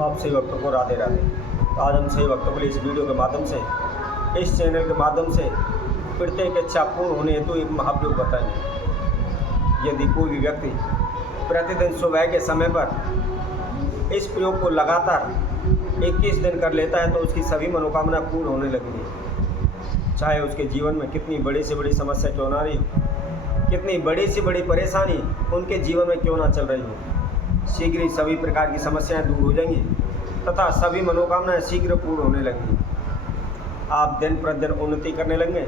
आप सभी भक्तों को राधे राधे। तो आज हम सभी भक्तों के लिए इस वीडियो के माध्यम से, इस चैनल के माध्यम से प्रत्येक इच्छा पूर्ण होने हेतु एक महाप्रयोग बताएंगे। यदि कोई भी व्यक्ति प्रतिदिन सुबह के समय पर इस प्रयोग को लगातार 21 दिन कर लेता है तो उसकी सभी मनोकामना पूर्ण होने लगेगी। चाहे उसके जीवन में कितनी बड़ी से बड़ी समस्या क्यों ना रही हो, कितनी बड़ी से बड़ी परेशानी उनके जीवन में क्यों ना चल रही हो, शीघ्र ही सभी प्रकार की समस्याएं दूर हो जाएंगी तथा सभी मनोकामनाएं शीघ्र पूर्ण होने लगेंगी। आप दिन प्रतिदिन उन्नति करने लगेंगे,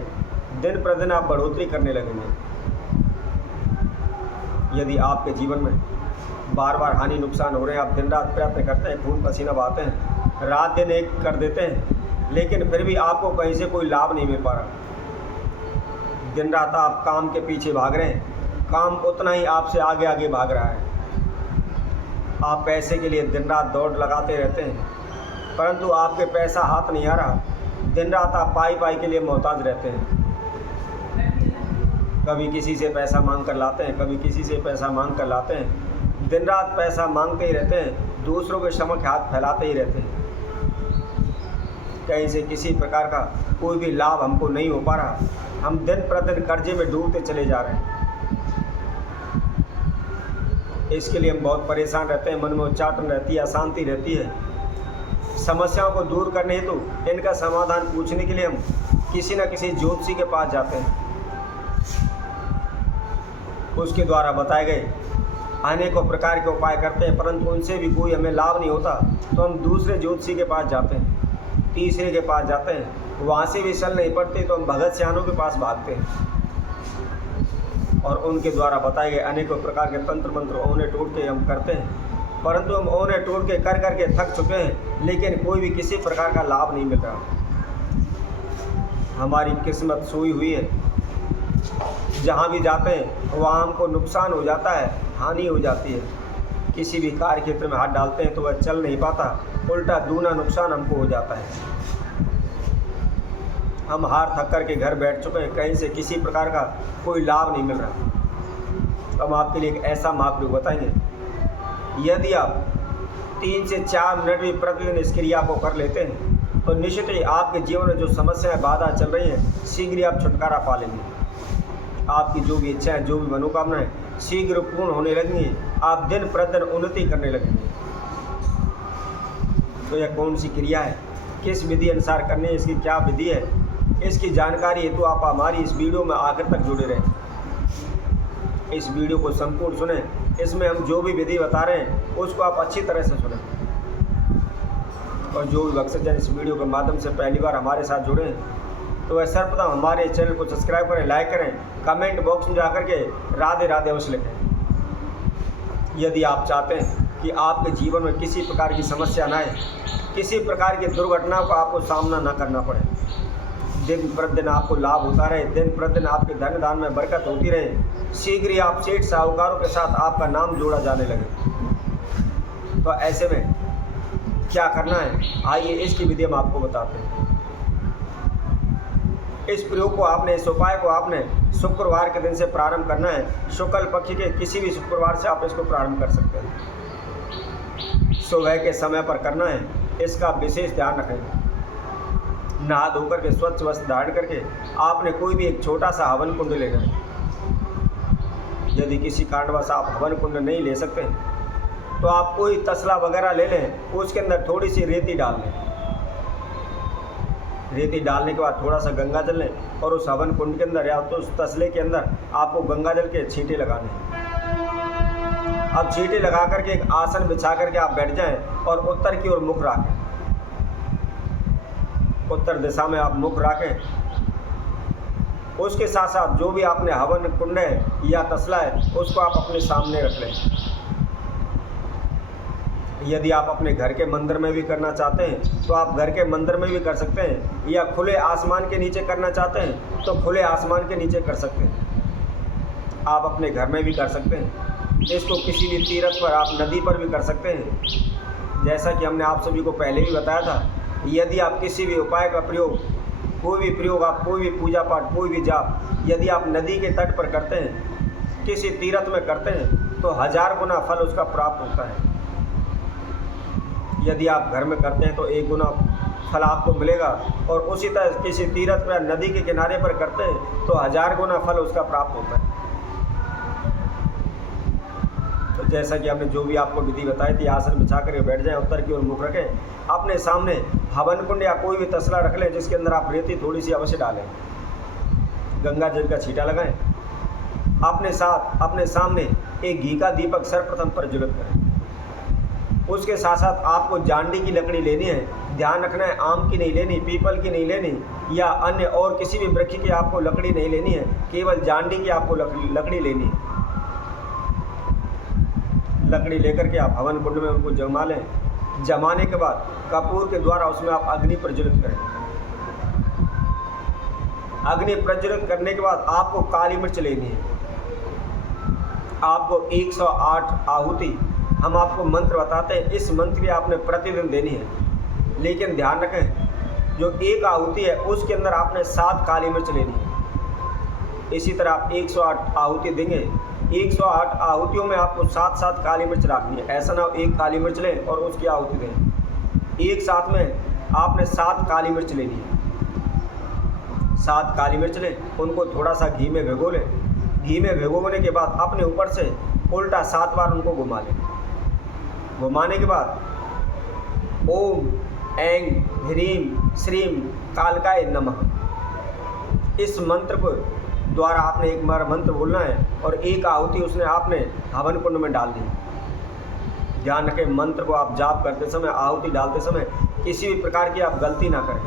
दिन प्रतिदिन आप बढ़ोतरी करने लगेंगे। यदि आपके जीवन में बार बार हानि नुकसान हो रहे हैं, आप दिन रात प्रयत्न करते हैं, खून पसीना बहाते हैं, रात दिन एक कर देते हैं, लेकिन फिर भी आपको कहीं से कोई लाभ नहीं मिल पा रहा। दिन रात आप काम के पीछे भाग रहे हैं, काम उतना ही आपसे आगे आगे भाग रहा है। आप पैसे के लिए दिन रात दौड़ लगाते रहते हैं, परंतु आपके पैसा हाथ नहीं आ रहा। दिन रात आप पाई पाई के लिए मोहताज रहते हैं। कभी किसी से पैसा मांग कर लाते हैं, कभी किसी से पैसा मांग कर लाते हैं, दिन रात पैसा मांगते ही रहते हैं, दूसरों के समक्ष हाथ फैलाते ही रहते हैं। कहीं से किसी प्रकार का कोई भी लाभ हमको नहीं हो पा रहा। हम दिन प्रतिदिन कर्जे में डूबते चले जा रहे हैं। इसके लिए हम बहुत परेशान रहते हैं, मन में उच्चाटन रहती है, अशांति रहती है। समस्याओं को दूर करने हेतु इनका समाधान पूछने के लिए हम किसी न किसी ज्योतिषी के पास जाते हैं। उसके द्वारा बताए गए अनेकों प्रकार के उपाय करते हैं, परंतु उनसे भी कोई हमें लाभ नहीं होता तो हम दूसरे ज्योतिषी के पास जाते हैं, तीसरे के पास जाते हैं। वहाँ से भी सल नहीं पड़ते तो हम भगत सियानों के पास भागते हैं और उनके द्वारा बताए गए अनेकों प्रकार के तंत्र मंत्र ओने टोट के हम करते हैं, परंतु हम ओने टोट के कर करके थक चुके हैं, लेकिन कोई भी किसी प्रकार का लाभ नहीं मिल रहा। हमारी किस्मत सोई हुई है, जहाँ भी जाते हैं वहाँ हमको नुकसान हो जाता है, हानि हो जाती है। किसी भी कार्य क्षेत्र में हाथ डालते हैं तो वह चल नहीं पाता, उल्टा दूना नुकसान हमको हो जाता है। हम हार थक कर के घर बैठ चुके हैं, कहीं से किसी प्रकार का कोई लाभ नहीं मिल रहा। तो हम आपके लिए एक ऐसा महाप्रयोग बताएंगे। यदि आप 3 से 4 मिनट भी प्रतिदिन इस क्रिया को कर लेते हैं तो निश्चित ही आपके जीवन में जो समस्याएं बाधा चल रही हैं शीघ्र ही आप छुटकारा पा लेंगे। आपकी जो भी इच्छाएं, जो भी मनोकामनाएं शीघ्र पूर्ण होने लगेंगी। आप दिन प्रतिदिन उन्नति करने लगेंगे। तो यह कौन सी क्रिया है, किस विधि अनुसार करनी है, इसकी क्या विधि है, इसकी जानकारी हेतु आप हमारी इस वीडियो में आखिर तक जुड़े रहें। इस वीडियो को संपूर्ण सुने। इसमें हम जो भी विधि बता रहे हैं उसको आप अच्छी तरह से सुनें। और जो भी भक्तजन इस वीडियो के माध्यम से पहली बार हमारे साथ जुड़े हैं तो वह सर्वप्रथम हमारे चैनल को सब्सक्राइब करें, लाइक करें, कमेंट बॉक्स में जाकर के राधे राधे अवश्य लिखें। यदि आप चाहते हैं कि आपके जीवन में किसी प्रकार की समस्या ना आए, किसी प्रकार की दुर्घटनाओं का आपको सामना ना करना पड़े, दिन प्रतिदिन आपको लाभ होता रहे, दिन प्रतिदिन आपके धन दान में बरकत होती रहे, शीघ्र ही आप सेठ साहूकारों के साथ आपका नाम जोड़ा जाने लगे, तो ऐसे में क्या करना है, आइए इसकी विधि हम आपको बताते हैं। इस प्रयोग को आपने, इस उपाय को आपने शुक्रवार के दिन से प्रारंभ करना है। शुक्ल पक्ष के किसी भी शुक्रवार से आप इसको प्रारंभ कर सकते हैं। सुबह के समय पर करना है, इसका विशेष ध्यान रखें। नहा धोकर के स्वच्छ वस्त्र धारण करके आपने कोई भी एक छोटा सा हवन कुंड लेना है। यदि किसी कारणवश आप हवन कुंड नहीं ले सकते तो आप कोई तसला वगैरह ले लें, उसके अंदर थोड़ी सी रेती डाल लें। रेती डालने के बाद थोड़ा सा गंगा जल लें और उस हवन कुंड के अंदर या तो उस तसले के अंदर आपको गंगा जल के छींटे लगाने हैं। अब छींटे लगा करके एक आसन बिछा करके आप बैठ जाएं और उत्तर की ओर मुख रखें। उत्तर दिशा में आप मुख रखें। उसके साथ साथ जो भी आपने हवन कुंड है या तसला है उसको आप अपने सामने रख लें। यदि आप अपने घर के मंदिर में भी करना चाहते हैं तो आप घर के मंदिर में भी कर सकते हैं, या खुले आसमान के नीचे करना चाहते हैं तो खुले आसमान के नीचे कर सकते हैं। आप अपने घर में भी कर सकते हैं। इसको किसी भी तीर्थ पर, आप नदी पर भी कर सकते हैं। जैसा कि हमने आप सभी को पहले भी बताया था, यदि आप किसी भी उपाय का प्रयोग, कोई भी प्रयोग, आप कोई भी पूजा पाठ, कोई भी जाप यदि आप नदी के तट पर करते हैं, किसी तीर्थ में करते हैं तो 1000 गुना फल उसका प्राप्त होता है। यदि आप घर में करते हैं तो 1 गुना फल आपको मिलेगा, और उसी तरह किसी तीर्थ पर नदी के किनारे पर करते हैं तो 1000 गुना फल उसका प्राप्त होता है। तो जैसा कि हमने जो भी आपको विधि बताई थी, आसन बिछा करके बैठ जाएं, उत्तर की ओर मुख रखें, अपने सामने हवन कुंड या कोई भी तसला रख लें जिसके अंदर आप रेती थोड़ी सी अवश्य डालें, गंगा जल का छींटा लगाएं, अपने सामने एक घी का दीपक सर्वप्रथम प्रज्वलित करें। उसके साथ साथ आपको जांडी की लकड़ी लेनी है, ध्यान रखना है आम की नहीं लेनी, पीपल की नहीं लेनी, या अन्य और किसी भी वृक्ष की आपको लकड़ी नहीं लेनी है, केवल जांडी की आपको लकड़ी लेनी है। लकड़ी लेकर के आप हवन कुंड में उनको जमा लें। जमाने के बाद कपूर के द्वारा उसमें आप अग्नि प्रज्वलित करें। अग्नि प्रज्वलित करने के बाद आपको काली मिर्च लेनी है। आपको 108 आहुति, हम आपको मंत्र बताते हैं, इस मंत्र की आपने प्रतिदिन देनी है। लेकिन ध्यान रखें, जो 1 आहुति है उसके अंदर आपने 7 काली मिर्च लेनी है। इसी तरह आप 108 आहुति देंगे, 108 आहुतियों में आपको 7-7 काली मिर्च रखनी है। ऐसा ना हो 1 काली मिर्च लें और उसकी आहुति दें। एक साथ में आपने 7 काली मिर्च लेनी है। 7 काली मिर्च लें, उनको थोड़ा सा घी में भिगो लें। घी में भिगोने के बाद अपने ऊपर से उल्टा 7 बार उनको घुमा लें। घुमाने के बाद ओम ऐं ह्रीं श्रीं कालकाय नमः, इस मंत्र को द्वारा आपने एक बार मंत्र बोलना है और 1 आहुति उसने आपने हवन कुंड में डाल दी। ध्यान रखें, मंत्र को आप जाप करते समय, आहुति डालते समय किसी भी प्रकार की आप गलती ना करें।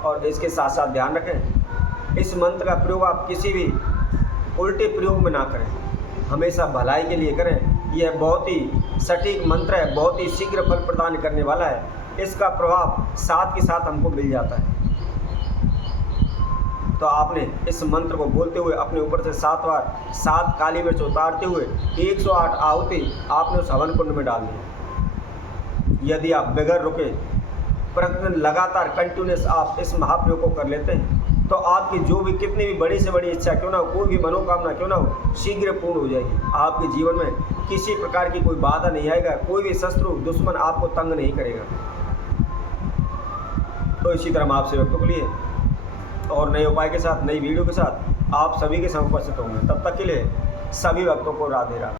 और इसके साथ साथ ध्यान रखें, इस मंत्र का प्रयोग आप किसी भी उल्टे प्रयोग में ना करें, हमेशा भलाई के लिए करें। यह बहुत ही सटीक मंत्र है, बहुत ही शीघ्र फल प्रदान करने वाला है। इसका प्रभाव साथ के साथ हमको मिल जाता है। तो आपने इस मंत्र को बोलते हुए अपने ऊपर से 7 बार 7 काली मिर्च उतारते हुए 108 आहुति आपने उस हवन कुंड में डाल दी। यदि आप बगैर रुके प्रतिदिन लगातार कंटिन्यूस आप इस महाप्रयोग को कर लेते हैं तो आपकी जो भी कितनी भी बड़ी से बड़ी इच्छा क्यों ना हो, कोई भी मनोकामना क्यों ना हो, शीघ्र पूर्ण हो जाएगी। आपके जीवन में किसी प्रकार की कोई बाधा नहीं आएगा, कोई भी शत्रु दुश्मन आपको तंग नहीं करेगा। तो इसी तरह हम आपसे वक्तों के लिए और नए उपाय के साथ, नई वीडियो के साथ आप सभी के साथ उपस्थित होंगे। तब तक के लिए सभी भक्तों को राधे राधे।